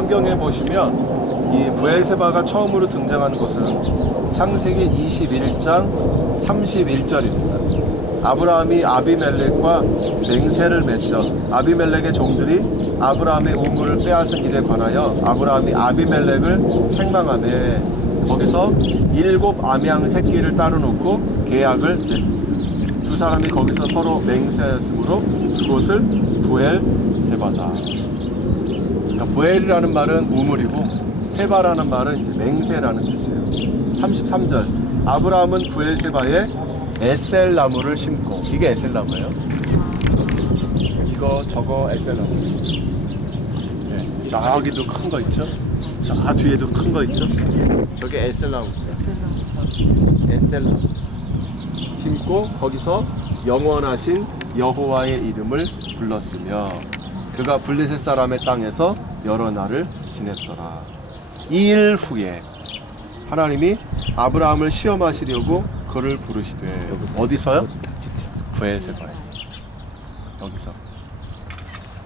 성경에 보시면 이 브엘세바가 처음으로 등장하는 것은 창세기 21장 31절입니다. 아브라함이 아비멜렉과 맹세를 맺죠. 아비멜렉의 종들이 아브라함의 우물을 빼앗은 일에 관하여 아브라함이 아비멜렉을 책망하며 거기서 7 암양 새끼를 따로 놓고 계약을 맺습니다. 두 사람이 거기서 서로 맹세하였으므로 그곳을 부엘세바다. 그러니까 부엘이라는 말은 우물이고 세바라는 말은 맹세라는 뜻이에요. 33절 아브라함은 부엘세바에 에셀나무를 심고, 이게 에셀나무예요. 이거 저거 에셀나무. 네, 저기도 큰 거 있죠. 저 뒤에도 큰 거 있죠. 저게 에셀나무입니다. 에셀나무 심고 거기서 영원하신 여호와의 이름을 불렀으며 그가 블레셋 사람의 땅에서 여러 날을 지냈더라. 2일 후에 하나님이 아브라함을 시험하시려고 그를 부르시되, 어디서요? 부엘세바에서. 여기서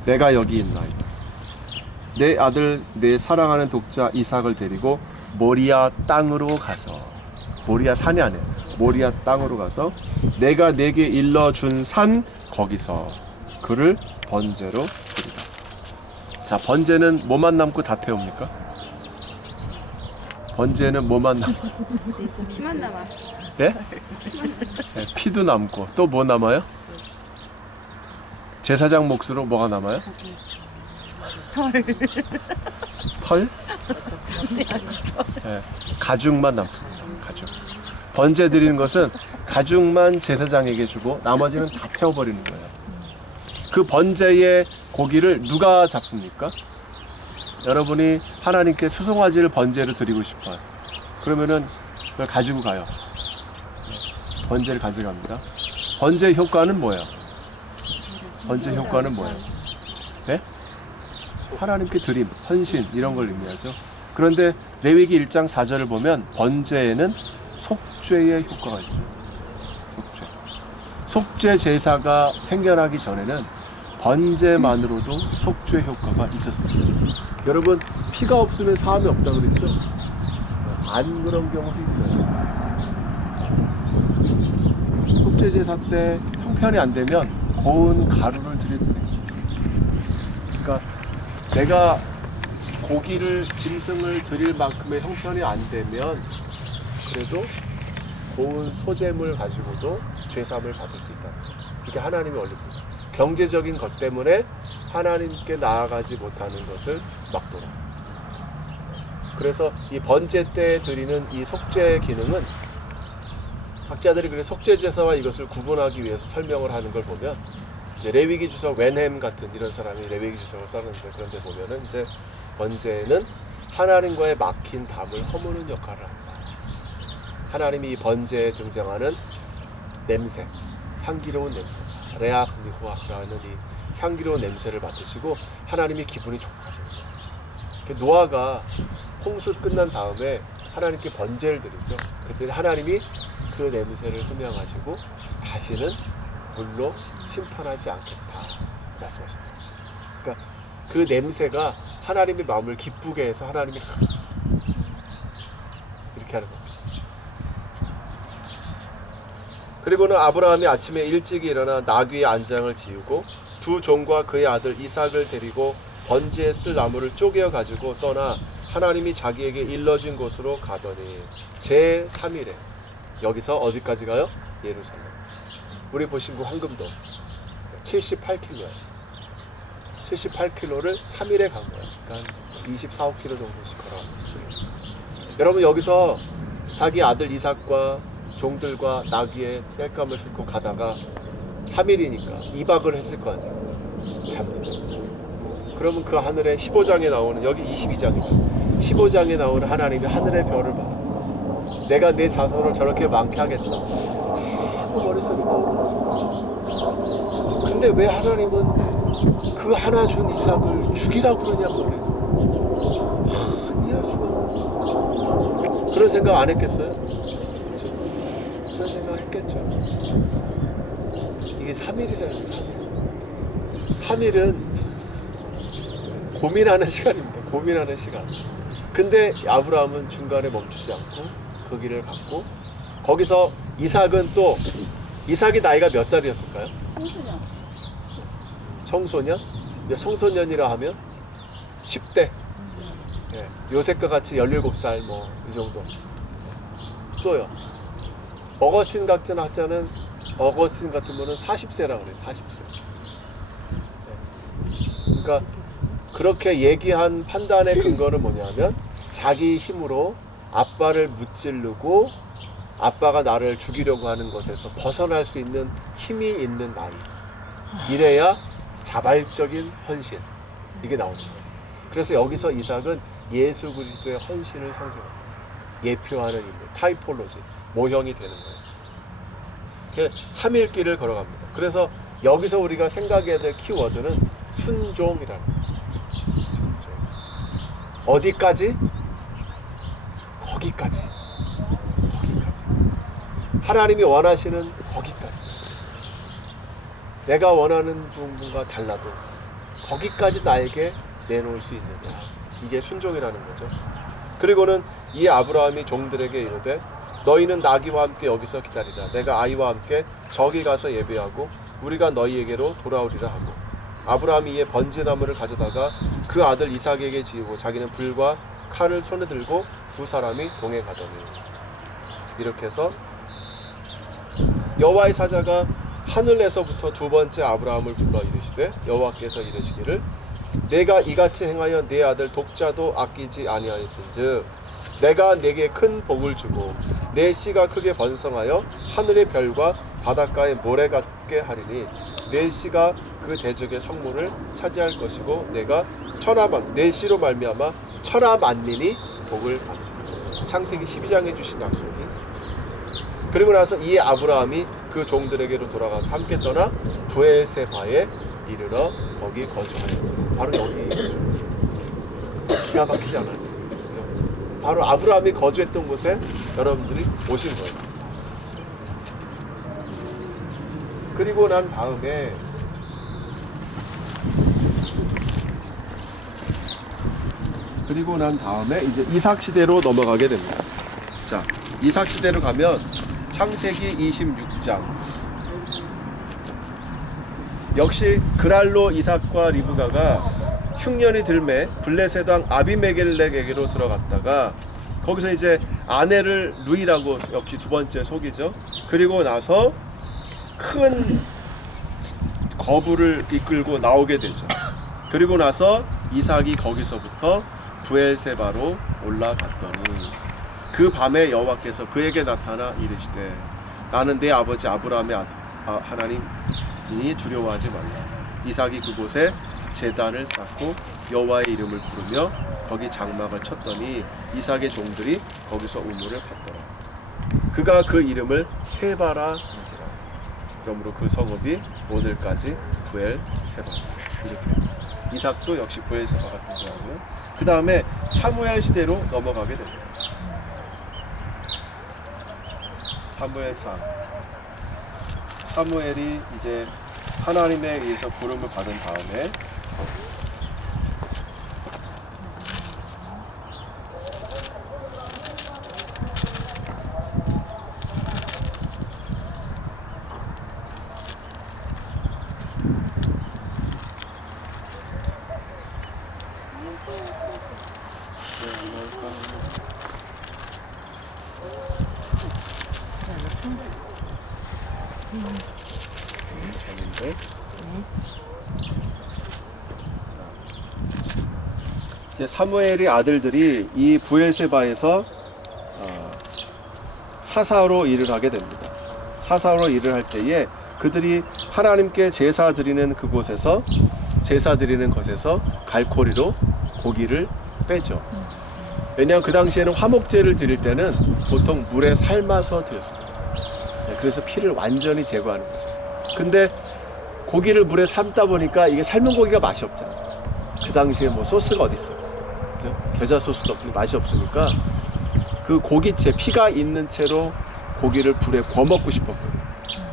내가 여기 있나이다. 내 아들 내 사랑하는 독자 이삭을 데리고 모리아 땅으로 가서, 모리아 산이 아니에요, 모리아 땅으로 가서 내가 내게 일러준 산 거기서 그를 번제로 드리라. 자, 번제는 뭐만 남고 다 태웁니까? 번제는 뭐만 남고? 피만 남아. 예? 네, 피도 남고 또 뭐 남아요? 제사장 몫으로 뭐가 남아요? 털? 네, 가죽만 남습니다. 가죽. 번제 드리는 것은 가죽만 제사장에게 주고 나머지는 다 태워버리는 거예요. 그 번제의 고기를 누가 잡습니까? 여러분이 하나님께 수송아지를 번제로 드리고 싶어요. 그러면은 그걸 가지고 가요. 번제를 가져갑니다. 번제의 효과는 뭐예요? 번제 효과는 뭐예요? 네? 하나님께 드림, 헌신 이런 걸 의미하죠. 그런데 레위기 1장 4절을 보면 번제에는 속죄의 효과가 있어요. 속죄. 속죄 제사가 생겨나기 전에는 번제만으로도 속죄 효과가 있었습니다. 여러분, 피가 없으면 사함이 없다고 그랬죠? 안 그런 경우도 있어요. 속죄 제사 때 형편이 안 되면 고운 가루를 드려도 돼요. 그러니까 내가 고기를, 짐승을 드릴 만큼의 형편이 안 되면 그래도 고운 소재물 가지고도 죄사함을 받을 수 있다. 이게 하나님의 원리입니다. 경제적인 것 때문에 하나님께 나아가지 못하는 것을 막도록. 그래서 이 번제 때 드리는 이 속죄 기능은 학자들이 그래서 속죄 제사와 이것을 구분하기 위해서 설명을 하는 걸 보면, 이제 레위기 주석 웬햄 같은 이런 사람이 레위기 주석을 썼는데, 그런데 보면은 이제 번제는 하나님과의 막힌 담을 허무는 역할을 합니다. 하나님이 이 번제에 등장하는 냄새, 향기로운 냄새, 레악 니후아라는 이 향기로운 냄새를 맡으시고 하나님이 기분이 좋아하십니다. 노아가 홍수 끝난 다음에 하나님께 번제를 드리죠. 그때 하나님이 그 냄새를 흠양하시고 다시는 물로 심판하지 않겠다 말씀하십니다. 그러니까 그 냄새가 하나님의 마음을 기쁘게 해서 하나님이 이렇게 하는 겁니다. 그리고는 아브라함이 아침에 일찍 일어나 나귀의 안장을 지우고 두 종과 그의 아들 이삭을 데리고 번제에 쓸 나무를 쪼개어 가지고 떠나 하나님이 자기에게 일러준 곳으로 가더니 제3일에 여기서 어디까지 가요? 예루살렘. 우리 보신 그 황금도 78km예요. 78km를 3일에 간 거예요. 그러니까 24, 5km 정도씩 걸어갔어요. 여러분, 여기서 자기 아들 이삭과 종들과 나귀의 땔감을 싣고 가다가 3일이니까 2박을 했을 거 아니에요. 잡니다. 그러면 그 하늘에 15장에 나오는, 여기 22장이에요. 15장에 나오는 하나님이 하늘의 별을 봐. 내가 내 자손을 저렇게 많게 하겠다. 자꾸 머릿속에 떠오르고. 근데 왜 하나님은 그 하나 준 이삭을 죽이라고 그러냐고 그래요. 이해할 수가 없어요. 그런 생각 안 했겠어요? 그런 생각 했겠죠. 이게 3일이라는 거예요. 3일. 3일은 고민하는 시간입니다. 고민하는 시간. 근데 아브라함은 중간에 멈추지 않고 그 길을 갔고, 거기서 이삭이 나이가 몇 살이었을까요? 청소년? 청소년이라 하면 10대. 예, 요셉과 같이 17살 뭐 이 정도. 또요. 어거스틴 같은 분은 40세라고 그래요. 40세. 예. 그러니까 그렇게 얘기한 판단의 근거는 뭐냐면, 자기 힘으로 아빠를 무찌르고 아빠가 나를 죽이려고 하는 것에서 벗어날 수 있는 힘이 있는 나이. 이래야 자발적인 헌신, 이게 나오는 거예요. 그래서 여기서 이삭은 예수 그리스도의 헌신을 상징합니다. 예표하는 인물, 타이폴로지, 모형이 되는 거예요. 3일길을 걸어갑니다. 그래서 여기서 우리가 생각해야 될 키워드는 순종이라는 거예요. 순종. 어디까지? 거기까지. 하나님이 원하시는 거기까지. 내가 원하는 부분과 달라도 거기까지 나에게 내놓을 수 있느냐. 이게 순종이라는 거죠. 그리고는 이 아브라함이 종들에게 이르되, 너희는 나귀와 함께 여기서 기다리라. 내가 아이와 함께 저기 가서 예배하고 우리가 너희에게로 돌아오리라 하고, 아브라함이 이에 번제나무를 가져다가 그 아들 이삭에게 지우고 자기는 불과 칼을 손에 들고 두 사람이 동행하더니, 이렇게 해서 여호와의 사자가 하늘에서부터 두 번째 아브라함을 불러 이르시되, 여호와께서 이르시기를 내가 이같이 행하여 내 아들 독자도 아끼지 아니하였은즉 내가 내게 큰 복을 주고 내 씨가 크게 번성하여 하늘의 별과 바닷가의 모래 같게 하리니 내 씨가 그 대적의 성문을 차지할 것이고 내가 내 씨로 말미암아 천하 만민이 복을 받으리라. 창세기 12장에 주신 약속이. 그리고 나서 이 아브라함이 그 종들에게로 돌아가서 함께 떠나 브엘세바에 이르러 거기 거주하였다. 바로 여기 기가 막히잖아요. 바로 아브라함이 거주했던 곳에 여러분들이 오신 거예요. 그리고 난 다음에 이제 이삭 시대로 넘어가게 됩니다. 자, 이삭 시대로 가면 창세기 26장. 역시 그랄로 이삭과 리브가가 흉년이 들매 블레셋 왕 아비메겔렉에게로 들어갔다가 거기서 이제 아내를 루이라고 역시 두 번째 속이죠. 그리고 나서 큰 거부를 이끌고 나오게 되죠. 그리고 나서 이삭이 거기서부터 브엘세바로 올라갔더니 그 밤에 여호와께서 그에게 나타나 이르시되, 나는 내 아버지 아브라함의 하나님이니 두려워하지 말라. 이삭이 그곳에 제단을 쌓고 여호와의 이름을 부르며 거기 장막을 쳤더니 이삭의 종들이 거기서 우물을 팠더라. 그가 그 이름을 세바라 한지라. 그러므로 그 성읍이 오늘까지 브엘세바. 이렇게 이삭도 역시 브엘세바가 등장하고요. 그 다음에 사무엘 시대로 넘어가게 됩니다. 사무엘이 이제 하나님에 의해서 부름을 받은 다음에 이제 사무엘의 아들들이 이 브엘세바에서 사사로 일을 하게 됩니다. 사사로 일을 할 때에 그들이 하나님께 제사 드리는 그곳에서 제사 드리는 것에서 갈코리로 고기를 빼죠. 왜냐하면 그 당시에는 화목제를 드릴 때는 보통 물에 삶아서 드렸습니다. 그래서 피를 완전히 제거하는 거죠. 근데 고기를 물에 삶다 보니까 이게 삶은 고기가 맛이 없잖아요. 그 당시에 뭐 소스가 어디 있어요? 그죠? 겨자 소스도 없고 맛이 없으니까 그 고기채, 피가 있는 채로 고기를 불에 구워 먹고 싶었거든요.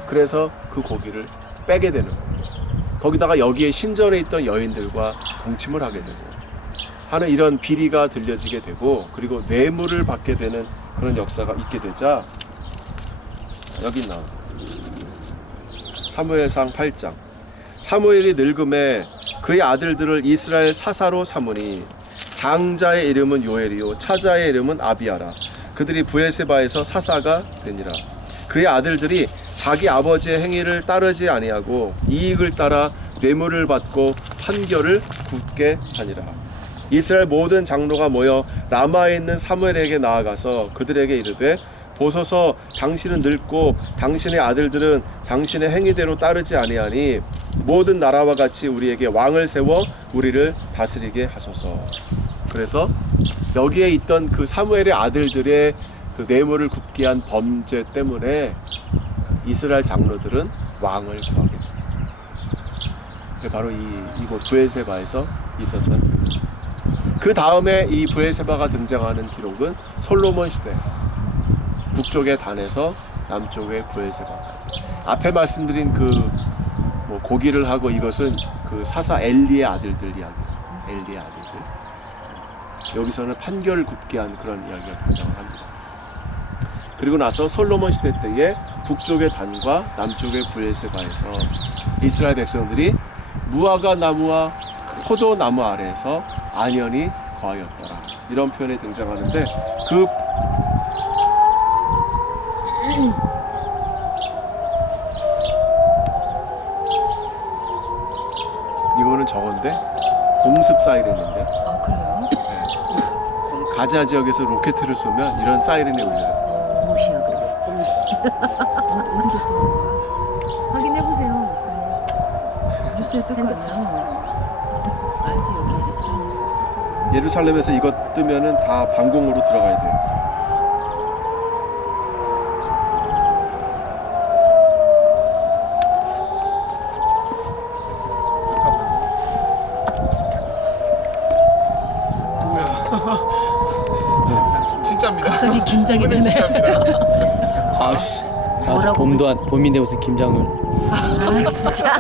그래서 그 고기를 빼게 되는 거예요. 거기다가 여기에 신전에 있던 여인들과 동침을 하게 되고 하는 이런 비리가 들려지게 되고 그리고 뇌물을 받게 되는 그런 역사가 있게 되자 여기 나와 사무엘상 8장 사무엘이 늙음에 그의 아들들을 이스라엘 사사로 삼으니 장자의 이름은 요엘이요 차자의 이름은 아비아라 그들이 브엘세바에서 사사가 되니라 그의 아들들이 자기 아버지의 행위를 따르지 아니하고 이익을 따라 뇌물을 받고 판결을 굳게 하니라 이스라엘 모든 장로가 모여 라마에 있는 사무엘에게 나아가서 그들에게 이르되 보소서 당신은 늙고 당신의 아들들은 당신의 행위대로 따르지 아니하니 모든 나라와 같이 우리에게 왕을 세워 우리를 다스리게 하소서. 그래서 여기에 있던 그 사무엘의 아들들의 그 뇌물을 굽게 한 범죄 때문에 이스라엘 장로들은 왕을 구하게 됩니다. 바로 이곳 브엘세바에서 있었던 그 다음에 이 브엘세바가 등장하는 기록은 솔로몬 시대 북쪽의 단에서 남쪽의 브엘세바까지 앞에 말씀드린 그 뭐 고기를 하고 이것은 그 사사 엘리의 아들들 이야기 엘리의 아들들 여기서는 판결을 굳게 한 그런 이야기가 등장을 합니다. 그리고 나서 솔로몬 시대 때에 북쪽의 단과 남쪽의 브엘세바에서 이스라엘 백성들이 무화과 나무와 포도 나무 아래에서 안연히 거하였더라 이런 표현이 등장하는데 그 이거는 저건데 공습 사이렌인데 아 그래요? 네. 가자 지역에서 로켓을 쏘면 이런 사이렌이 울려요. 무시하고 어디로 쓰는 거야? 확인해 보세요. 뉴스에 뜰 거 아니야? 알지 여기 이스라엘 뉴스. 예루살렘에서 이거 뜨면은 다 방공으로 들어가야 돼요. 진짜입니다. 갑자기 긴장이 되네. 아씨, 뭐라고? 봄인데 무슨 김장을? 아 진짜.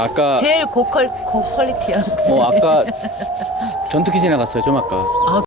아까 제일 고퀄리티야. 아까 전투기 지나갔어요 좀 아까. 아